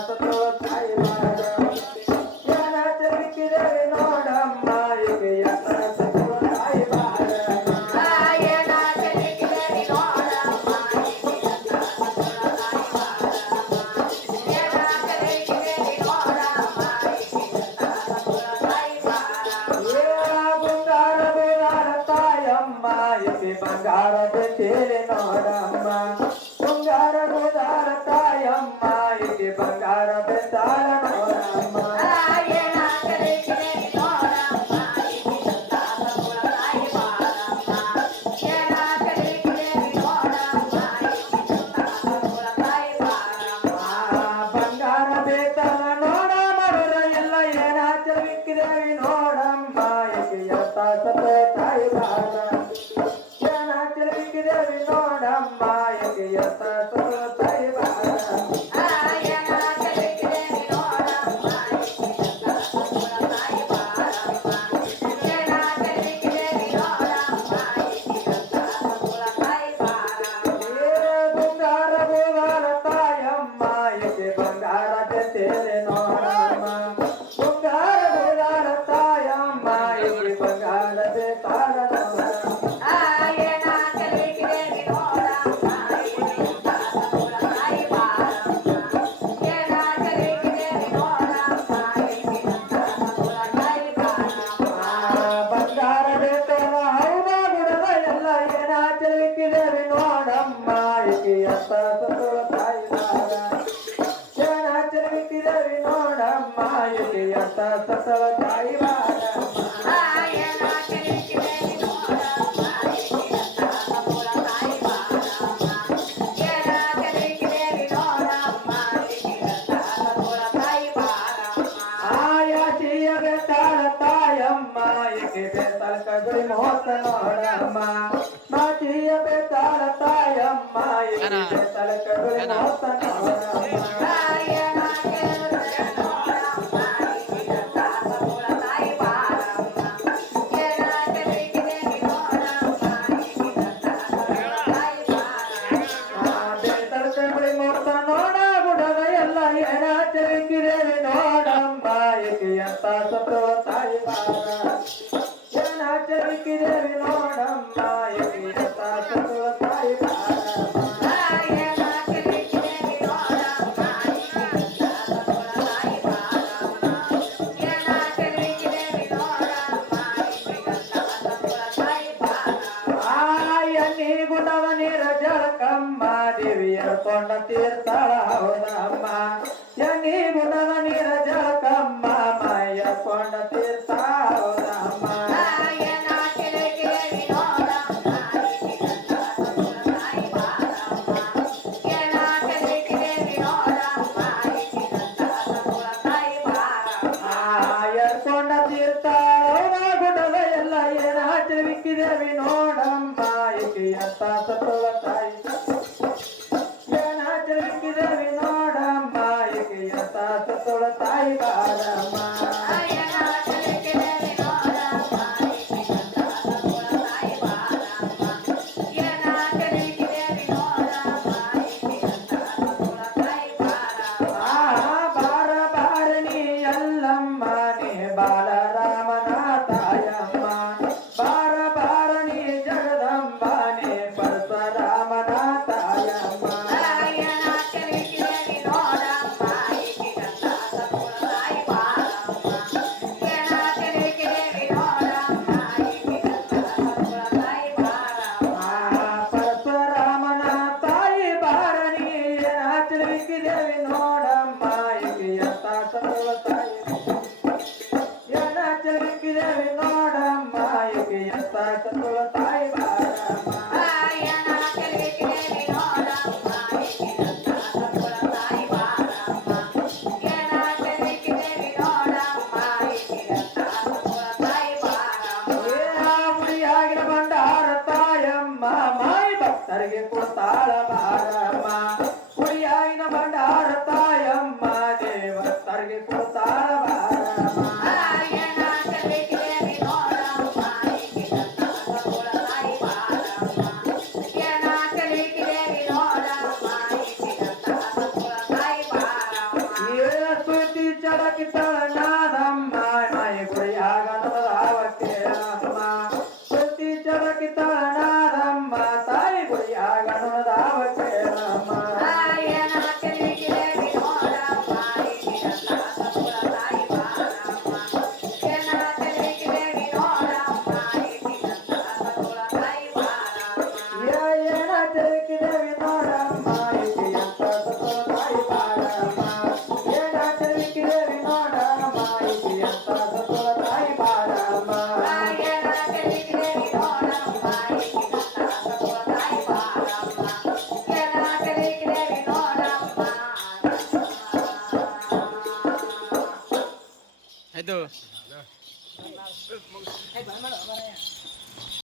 ಸತೋ ತಾಯಿ ಬಾರ ಏನಾಚರಿಕಿದೇವಿ ನೋಡಮ್ಮ ಈಕೆ ಎತ್ತ ಸತೋ ತಾಯಿ ಬಾರ ಏನಾಚರಿಕಿದೇವಿ ನೋಡಮ್ಮ ಈಕೆ ಎತ್ತ ಸತೋ ತಾಯಿ ಬಾರ ಏನಾಚರಿಕಿದೇವಿ ನೋಡಮ್ಮ ಈಕೆ ಎತ್ತ ಸತೋ ತಾಯಿ ಬಾರ ಬಂಗಾರ ಬೇಗಾರ ತಾಯಮ್ಮ ಈಕೆ ಬಂಗಾರದ ತೇರೆ ನೋಡಮ್ಮ ಬಂಗಾರ ಗೋದಾರ ತಾಯಮ್ಮ ಈಕೆ ಬಂಗಾರ ಬೆತ್ತಾಳ ನೋಡಮ್ಮ ಏನಾಚರಿಕಿದೇವಿ ನೋಡಮ್ಮ ಈಕೆ ಎತ್ತ ಸತೋ ತಾಯಿ ಬಾರಮ್ಮ ಏನಾಚರಿಕಿದೇವಿ ನೋಡಮ್ಮ ಈಕೆ ಎತ್ತ ಸತೋ ತಾಯಿ ಬಾರಮ್ಮ ಬಂಗಾರ ಬೇತಾಳ ನೋಡ ಮರುರ ಎಲ್ಲ ಏನಾಚರಿಕಿದೇವಿ ನೋಡಮ್ಮ ಈಕೆ ಎತ್ತ ಸತೋ ತಾಯಿ ಬಾರ ಏನಾಚರಿಕಿದೇವಿ ನೋಡಮ್ಮ ಈಕೆ ಎತ್ತ ಸತೋ ತಾಯಿ ಬಾರ ಏನಾಚರಿಕಿದೇವಿ ನೋಡಮ್ಮ ಈಕೆ ಎತ್ತ ಸತೋ ತಾಯಿ ಬಾರಮ್ಮ ಏನಾಚರಿಕಿದೇವಿ ನೋಡಮ್ಮ ಈಕೆ ಎತ್ತ ಸತೋ ತಾಯಿ ಬಾರಮ್ಮ ಬಂಗಾರ ಗೋಗಾರ ತಾಯಮ್ಮ ಈಕೆ ಬಂಗಾರದ ತೇರೆ ನೋಡಮ್ಮ ಬಂಗಾರ ಗೋಗಾರ ತಾಯಮ್ಮ ಈಕೆ ಬಂಗಾರದ ತಾಳ ನೋಡಮ್ಮ ಏನಾಚರಿಕಿದೇವಿ ನೋಡಮ್ಮ ಈಕೆ ಎತ್ತ ಸತೋ ತಾಯಿ ಬಾರಮ್ಮ ಏನಾಚರಿಕಿದೇವಿ ನೋಡಮ್ಮ ಈಕೆ ಎತ್ತ ಸತೋ ತಾಯಿ ಬಾರಮ್ಮ ಬಂಗಾರ ಬೇತನ ಹೌದ ಗುಡದ ಎಲ್ಲ ಏನಾಚರಿಕಿದೇವಿ ನೋಡಮ್ಮ ಈಕೆ ಎತ್ತ ಸತೋ ತಾಯಿ ಬಾರ ಏನಾಚರಿಕಿದೇವಿ ನೋಡಮ್ಮ ಈಕೆ ಎತ್ತ ಸತೋ ತಾಯಿ ಬಾರಮ್ಮ ಏನಾಚರಿಕಿದೇವಿ ನೋಡಮ್ಮ ಈಕೆ ಎತ್ತ ಸತೋ ತಾಯಿ ಬಾರಮ್ಮ ಏನಾಚರಿಕಿದೇವಿ ನೋಡಮ್ಮ ಈಕೆ ಎತ್ತ ಸತೋ ತಾಯಿ ಬಾರಮ್ಮ ಆಯಾಸಿಯ ಬೆತ್ತಾಳ ತಾಯಮ್ಮ ಈಕೆ ಬೆತ್ತಲ ಕಗುಳಿ ಮೋಸ ನೋಡಮ್ಮ ಮಾತಿಯ ಬೆತ್ತಾಳ ತಾಯಮ್ಮ ಈಕೆ ಬೆತ್ತಲ ಕಗುಳಿ ಮೋಸ ನೋಡಮ್ಮ ಏನಾಚರಿಕಿದೇವಿ ನೋಡಮ್ಮ ಈಕೆ ಎತ್ತ ಸತೋ ತಾಯಿ ಬಾರಮ್ಮ ಏನಾಚರಿಕಿದೇವಿ ನೋಡಮ್ಮ ಈಕೆ ಎತ್ತ ಸತೋ ತಾಯಿ ಬಾರಮ್ಮ ಬೆತ್ತಲ ಕಗುಳಿ ಮೋಸ ನೋಡ ಗುಡದ ಎಲ್ಲ ಏನಾಚರಿಕಿದೇವಿ ನೋಡಮ್ಮ ಈಕೆ ಎತ್ತ ಸತೋ ತಾಯಿ ಬಾರ ಏನಾಚರಿಕಿದೇವಿ ನೋಡಮ್ಮ ಈಕೆ ಎತ್ತ ಸತೋ ತಾಯಿ ಬಾರಮ್ಮ ಏನಾಚರಿಕಿದೇವಿ ನೋಡಮ್ಮ ಈಕೆ ಎತ್ತ ಸತೋ ತಾಯಿ ಬಾರಮ್ಮ ಏನಾಚರಿಕಿದೇವಿ ನೋಡಮ್ಮ ಈಕೆ ಎತ್ತ ಸತೋ ತಾಯಿ ಬಾರಮ್ಮ ಎನ್ನಿ ಗುಣವ ನೀರ ಜಳಕಮ್ಮ ದೇವಿಯರ ಕೊಂಡ ತೀರ್ಥಳ ಹೌದಮ್ಮ ಎನ್ನಿ ಗುಣವ ನೀರ ಜಳಕಮ್ಮ ಮಾಯ ಕೊಂಡ ತೀರ್ಥ ಹೌದಮ್ಮ ಏನಾಚರಿಕಿದೇವಿ ನೋಡಮ್ಮ ಈಕೆ ಎತ್ತ ಸತೋ ತಾಯಿ ಬಾರಮ್ಮ ಏನಾಚರಿಕಿದೇವಿ ನೋಡಮ್ಮ ಈಕೆ ಎತ್ತ ಸತೋ ತಾಯಿ ಬಾರಮ್ಮ ಎರ್ಕೊಂಡ ತೀರ್ಥ ಗುಡದ ಎಲ್ಲ ಏನಾಚರಿಕಿದೇವಿ ನೋಡಮ್ಮ ಈಕೆ ಎತ್ತ ಸತೋ ತಾಯಿ ಏನಾಚರಿಕಿದೇವಿ ನೋಡಮ್ಮ ಈಕೆ ಎತ್ತ ಸತೋ ತಾಯಿ ಬಾರಮ್ಮ ಏನಾಚರಿಕಿದೇವಿ ನೋಡಮ್ಮ ಈಕೆ ಎತ್ತ ಸತೋ ತಾಯಿ ಬಾರಮ್ಮ ಏನಾಚರಿಕಿದೇವಿ ನೋಡಮ್ಮ ಈಕೆ ಎತ್ತ ಸತೋ ತಾಯಿ ಬಾರಮ್ಮ ಬಾರ ಬಾರ ನೀ ಎಲ್ಲಮ್ಮ ನೀ ಬಾಲರಾಮನ ತಾಯಮ್ಮ ಬಾರ ಬಾರ ನೀ ಜಗದಂಬ ನೀ ಪರಶುರಾಮನ ತಾಯಮ್ಮ ಏನಾಚರಿಕಿದೇವಿ ನೋಡಮ್ಮ ಈಕೆ ಎತ್ತ ಸತೋ ತಾಯಿ ಚರಕಿತಾಳ ನಾದಮ್ಮ ಮಾಯಿ ಗುಡಿಯಾಗ ನುಡಿದಾವಕ್ಕೆ ಅಮ್ಮ ಸುತ್ತಿ ಚರಕಿತಾಳ ನಾದಮ್ಮ ತಾಯಿ ಗುಡಿಯಾಗ ನುಡಿದಾವಕ್ಕೆ ಅಮ್ಮ ಆಯ್ತು